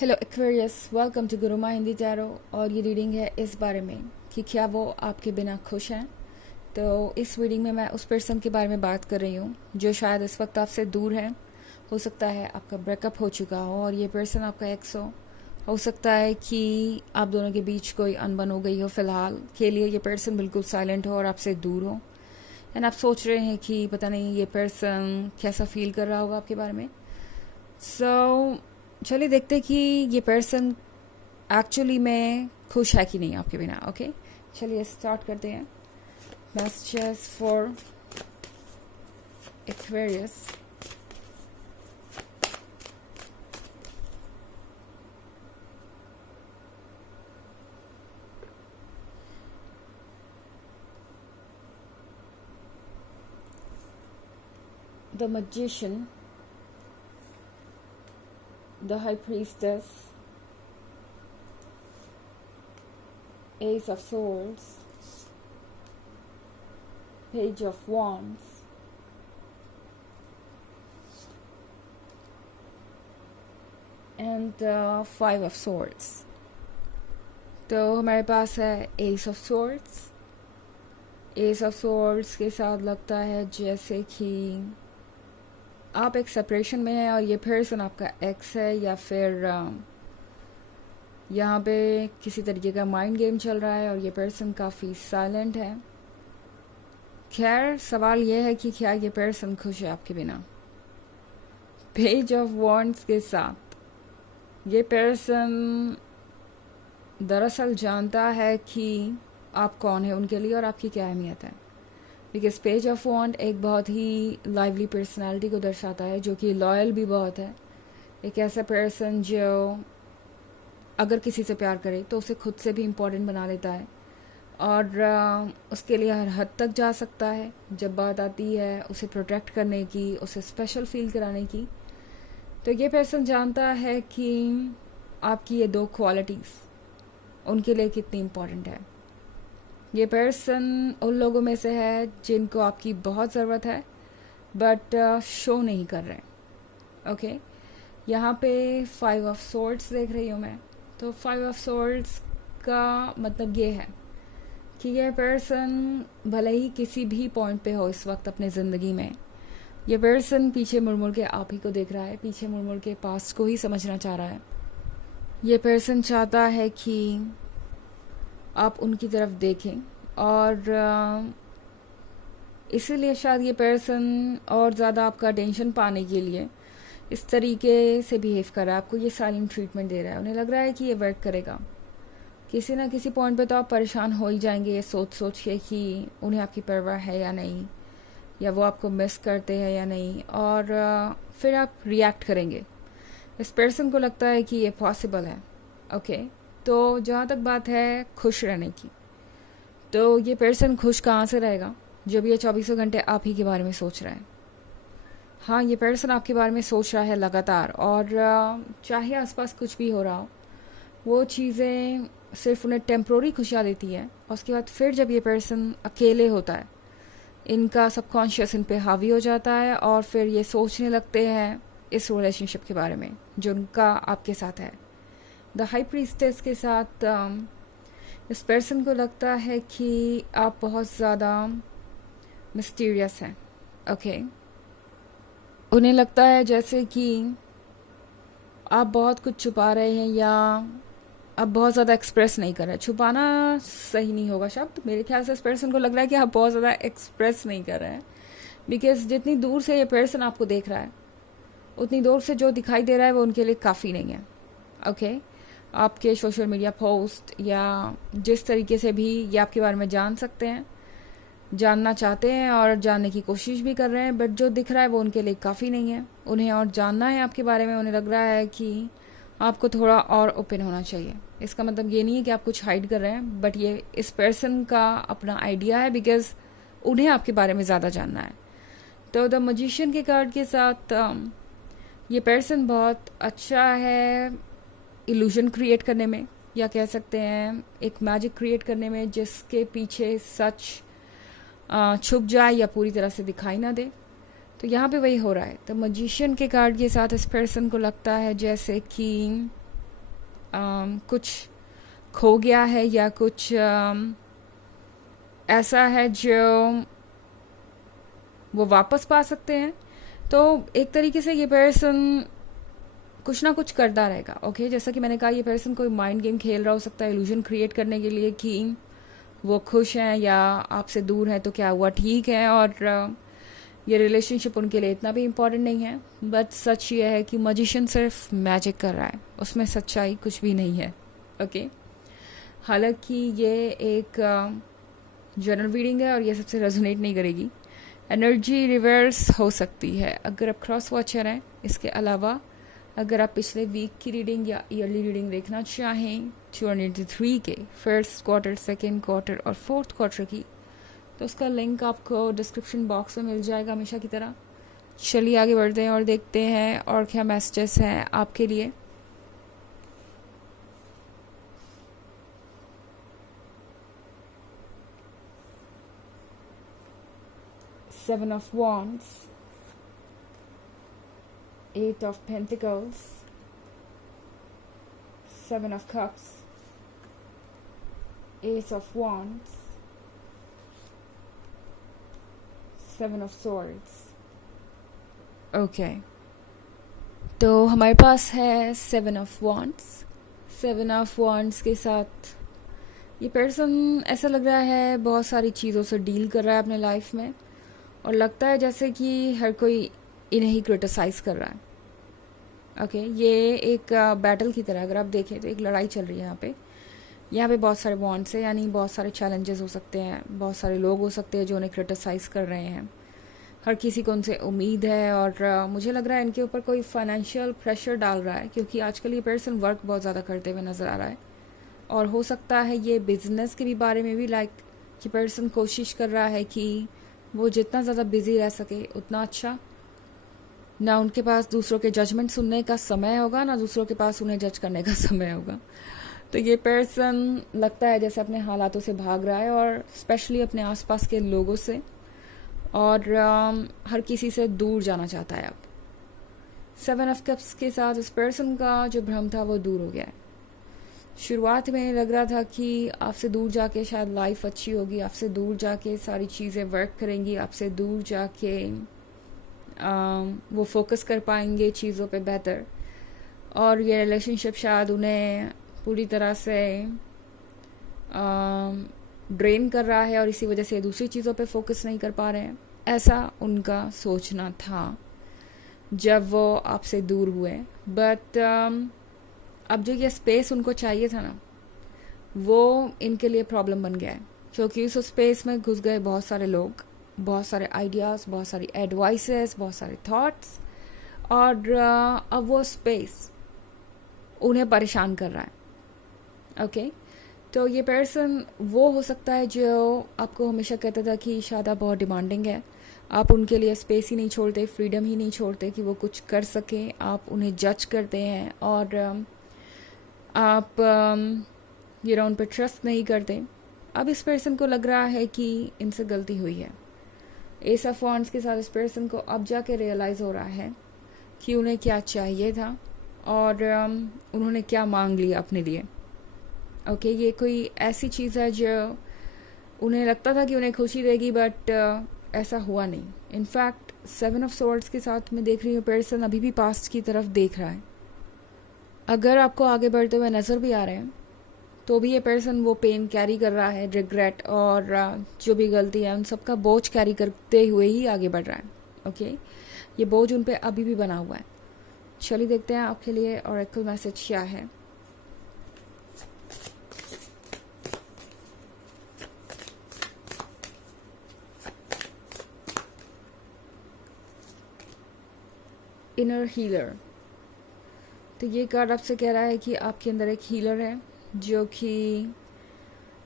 Hello Aquarius, welcome to Gurumaa Hindi tarot. और ये reading है इस बारे में कि क्या वो आपके बिना खुश हैं। तो इस रीडिंग में मैं उस पर्सन के बारे में बात कर रही हूँ जो शायद इस वक्त आपसे दूर है। हो सकता है आपका ब्रेकअप हो चुका हो और ये पर्सन आपका एक्स हो सकता है कि आप दोनों के बीच कोई अनबन हो गई हो। फिलहाल के लिए ये पर्सन बिल्कुल साइलेंट हो और आपसे दूर हो। एंड आप सोच रहे हैं कि पता नहीं ये पर्सन कैसा फील कर रहा होगा आपके बारे में। चलिए देखते हैं कि ये पर्सन एक्चुअली में खुश है कि नहीं आपके बिना। ओके, चलिए स्टार्ट करते हैं। Messages for Aquarius. The magician, the high priestess, ace of swords, page of wands, and five of swords। तो हमारे पास है ace of swords। ace of swords के साथ लगता है जैसे कि आप एक सेपरेशन में हैं और ये पर्सन आपका एक्स है, या फिर यहाँ पे किसी तरीके का माइंड गेम चल रहा है और ये पर्सन काफ़ी साइलेंट है। खैर, सवाल ये है कि क्या ये पर्सन खुश है आपके बिना। पेज ऑफ वॉन्ड्स के साथ ये पर्सन दरअसल जानता है कि आप कौन है उनके लिए और आपकी क्या अहमियत है। बिकॉज पेज ऑफ वॉन्ड एक बहुत ही लाइवली पर्सनालिटी को दर्शाता है जो कि लॉयल भी बहुत है। एक ऐसा पर्सन जो अगर किसी से प्यार करे तो उसे खुद से भी इम्पोर्टेंट बना लेता है और उसके लिए हर हद तक जा सकता है जब बात आती है उसे प्रोटेक्ट करने की, उसे स्पेशल फील कराने की। तो ये पर्सन जानता है कि आपकी ये दो क्वालिटीज़ उनके लिए कितनी इम्पोर्टेंट है। ये पर्सन उन लोगों में से है जिनको आपकी बहुत ज़रूरत है बट शो नहीं कर रहे। ओके, यहाँ पे फाइव ऑफ सोर्ड्स देख रही हूँ मैं। तो फाइव ऑफ सोर्ड्स का मतलब ये है कि ये पर्सन भले ही किसी भी पॉइंट पे हो इस वक्त अपने ज़िंदगी में, ये पर्सन पीछे मुड़ मुड़ के आप ही को देख रहा है, पीछे मुड़ मुड़ के पास्ट को ही समझना चाह रहा है। ये पर्सन चाहता है कि आप उनकी तरफ देखें और इसीलिए शायद ये पर्सन और ज़्यादा आपका अटेंशन पाने के लिए इस तरीके से बिहेव कर रहा है, आपको ये साइलेंट ट्रीटमेंट दे रहा है। उन्हें लग रहा है कि ये वर्क करेगा। किसी ना किसी पॉइंट पे तो आप परेशान हो ही जाएंगे ये सोच सोच के कि उन्हें आपकी परवाह है या नहीं, या वो आपको मिस करते हैं या नहीं, और फिर आप रिएक्ट करेंगे। इस पर्सन को लगता है कि ये पॉसिबल है। ओके, तो जहाँ तक बात है खुश रहने की, तो ये पर्सन खुश कहाँ से रहेगा जब ये 24 घंटे आप ही के बारे में सोच रहा है। हाँ, ये पर्सन आपके बारे में सोच रहा है लगातार, और चाहे आसपास कुछ भी हो रहा हो, वो चीज़ें सिर्फ उन्हें टेम्प्रोरी खुशियाँ देती है। और उसके बाद फिर जब ये पर्सन अकेले होता है, इनका सबकॉन्शियस इन पे हावी हो जाता है और फिर ये सोचने लगते हैं इस रिलेशनशिप के बारे में जो उनका आपके साथ है। द हाई प्रीस्टेस के साथ इस पर्सन को लगता है कि आप बहुत ज़्यादा मिस्टीरियस हैं। ओके, उन्हें लगता है जैसे कि आप बहुत कुछ छुपा रहे हैं या आप बहुत ज़्यादा एक्सप्रेस नहीं कर रहे। छुपाना सही नहीं होगा शब्द, मेरे ख्याल से इस पर्सन को लग रहा है कि आप बहुत ज़्यादा एक्सप्रेस नहीं कर रहे हैं। बिकॉज जितनी दूर से ये पर्सन आपको देख रहा है उतनी दूर से जो दिखाई दे रहा है वो उनके लिए काफ़ी नहीं है। ओके, आपके सोशल मीडिया पोस्ट या जिस तरीके से भी ये आपके बारे में जान सकते हैं, जानना चाहते हैं और जानने की कोशिश भी कर रहे हैं, बट जो दिख रहा है वो उनके लिए काफ़ी नहीं है। उन्हें और जानना है आपके बारे में। उन्हें लग रहा है कि आपको थोड़ा और ओपन होना चाहिए। इसका मतलब ये नहीं है कि आप कुछ हाइड कर रहे हैं, बट ये इस पर्सन का अपना आइडिया है बिकॉज उन्हें आपके बारे में ज़्यादा जानना है। तो द मैजिशियन के कार्ड के साथ ये पर्सन बहुत अच्छा है इल्यूजन क्रिएट करने में, या कह सकते हैं एक मैजिक क्रिएट करने में जिसके पीछे सच छुप जाए या पूरी तरह से दिखाई ना दे। तो यहाँ पे वही हो रहा है। तो मैजिशियन के कार्ड के साथ इस पर्सन को लगता है जैसे कि कुछ खो गया है या कुछ ऐसा है जो वो वापस पा सकते हैं। तो एक तरीके से ये पर्सन कुछ ना कुछ करता रहेगा। ओके, जैसा कि मैंने कहा, ये पर्सन कोई माइंड गेम खेल रहा हो सकता है इल्यूजन क्रिएट करने के लिए कि वो खुश हैं या आपसे दूर हैं, तो क्या हुआ, ठीक है। और ये रिलेशनशिप उनके लिए इतना भी इम्पोर्टेंट नहीं है। बट सच ये है कि मजिशियन सिर्फ मैजिक कर रहा है, उसमें सच्चाई कुछ भी नहीं है। ओके, हालांकि ये एक जनरल रीडिंग है और ये सबसे रेजोनेट नहीं करेगी। एनर्जी रिवर्स हो सकती है अगर आप क्रॉस वॉचर हैं। इसके अलावा अगर आप पिछले वीक की रीडिंग या ईयरली रीडिंग देखना चाहें 2023 के फर्स्ट क्वार्टर, सेकेंड क्वार्टर और फोर्थ क्वार्टर की, तो उसका लिंक आपको डिस्क्रिप्शन बॉक्स में मिल जाएगा हमेशा की तरह। चलिए आगे बढ़ते हैं और देखते हैं और क्या मैसेजेस हैं आपके लिए। Seven of Wands, Eight of Pentacles, Seven of Cups, Ace of Wands, Seven of Swords. Okay, तो हमारे पास है seven of wands. Seven of wands के साथ ये पर्सन ऐसा लग रहा है बहुत सारी चीज़ों से डील कर रहा है अपने लाइफ में, और लगता है जैसे कि हर कोई इन्हें ही क्रिटिसाइज़ कर रहा है। ओके, ये एक बैटल की तरह अगर आप देखें तो एक लड़ाई चल रही है यहाँ पे बहुत सारे वॉन्ड्स है, यानी बहुत सारे चैलेंजेस हो सकते हैं, बहुत सारे लोग हो सकते हैं जो उन्हें क्रिटिसाइज़ कर रहे हैं। हर किसी को उनसे उम्मीद है और मुझे लग रहा है इनके ऊपर कोई फाइनेंशियल प्रेशर डाल रहा है, क्योंकि आजकल ये पर्सन वर्क बहुत ज़्यादा करते हुए नज़र आ रहा है। और हो सकता है ये बिजनेस के भी बारे में भी ये पर्सन कोशिश कर रहा है कि वो जितना ज़्यादा बिजी रह सके उतना अच्छा। ना उनके पास दूसरों के जजमेंट सुनने का समय होगा, ना दूसरों के पास उन्हें जज करने का समय होगा। तो ये पर्सन लगता है जैसे अपने हालातों से भाग रहा है, और स्पेशली अपने आसपास के लोगों से, और हर किसी से दूर जाना चाहता है अब। सेवन ऑफ कप्स के साथ इस पर्सन का जो भ्रम था वो दूर हो गया है। शुरुआत में लग रहा था कि आपसे दूर जाके शायद लाइफ अच्छी होगी, आपसे दूर जाके सारी चीज़ें वर्क करेंगी, आपसे दूर जाके वो फोकस कर पाएंगे चीज़ों पे बेहतर, और ये रिलेशनशिप शायद उन्हें पूरी तरह से ड्रेन कर रहा है और इसी वजह से दूसरी चीज़ों पे फोकस नहीं कर पा रहे हैं। ऐसा उनका सोचना था जब वो आपसे दूर हुए। बट अब जो ये स्पेस उनको चाहिए था ना, वो इनके लिए प्रॉब्लम बन गया है, क्योंकि उस स्पेस में घुस गए बहुत सारे लोग, बहुत सारे आइडियाज़, बहुत सारी एडवाइसेस, बहुत सारे थॉट्स, और अब वो स्पेस उन्हें परेशान कर रहा है। ओके, तो ये पर्सन वो हो सकता है जो आपको हमेशा कहता था कि शायद आप बहुत डिमांडिंग है, आप उनके लिए स्पेस ही नहीं छोड़ते, फ्रीडम ही नहीं छोड़ते कि वो कुछ कर सकें, आप उन्हें जज करते हैं और आप उन पर ट्रस्ट नहीं करते। अब इस पर्सन को लग रहा है कि इनसे गलती हुई है। एस ऑफ वॉन्ड्स के साथ इस पर्सन को अब जाके रियलाइज़ हो रहा है कि उन्हें क्या चाहिए था और उन्होंने क्या मांग लिया अपने लिए। ओके, ये कोई ऐसी चीज़ है जो उन्हें लगता था कि उन्हें खुशी देगी, बट ऐसा हुआ नहीं। इनफैक्ट सेवन ऑफ सोर्ड्स के साथ मैं देख रही हूँ पर्सन अभी भी पास्ट की तरफ देख रहा है। अगर आपको आगे बढ़ते हुए नज़र भी आ रहे हैं तो भी ये पर्सन वो पेन कैरी कर रहा है, रिग्रेट और जो भी गलती है उन सब का बोझ कैरी करते हुए ही आगे बढ़ रहा है। ओके, ये बोझ उन पे अभी भी बना हुआ है। चलिए देखते हैं आपके लिए ऑरेकल मैसेज क्या है। इनर हीलर, तो ये कार्ड आपसे कह रहा है कि आपके अंदर एक हीलर है जो कि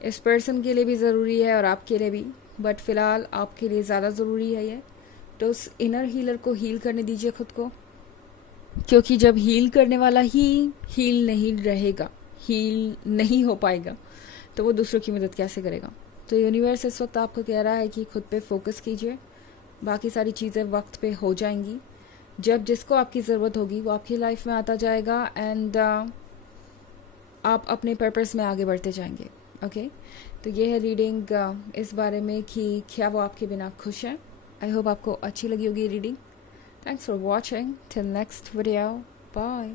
इस पर्सन के लिए भी ज़रूरी है और आपके लिए भी, बट फ़िलहाल आपके लिए ज़्यादा ज़रूरी है ये। तो उस इनर हीलर को हील करने दीजिए खुद को, क्योंकि जब हील करने वाला ही हील नहीं रहेगा, हील नहीं हो पाएगा, तो वो दूसरों की मदद कैसे करेगा। तो यूनिवर्स इस वक्त आपको कह रहा है कि खुद पे फोकस कीजिए, बाकी सारी चीज़ें वक्त पे हो जाएंगी। जब जिसको आपकी ज़रूरत होगी वो आपकी लाइफ में आता जाएगा। एंड आप अपने पर्पस में आगे बढ़ते जाएंगे। ओके, तो ये है रीडिंग इस बारे में कि क्या वो आपके बिना खुश है। आई होप आपको अच्छी लगी होगी reading. Thanks for watching, till next video, bye.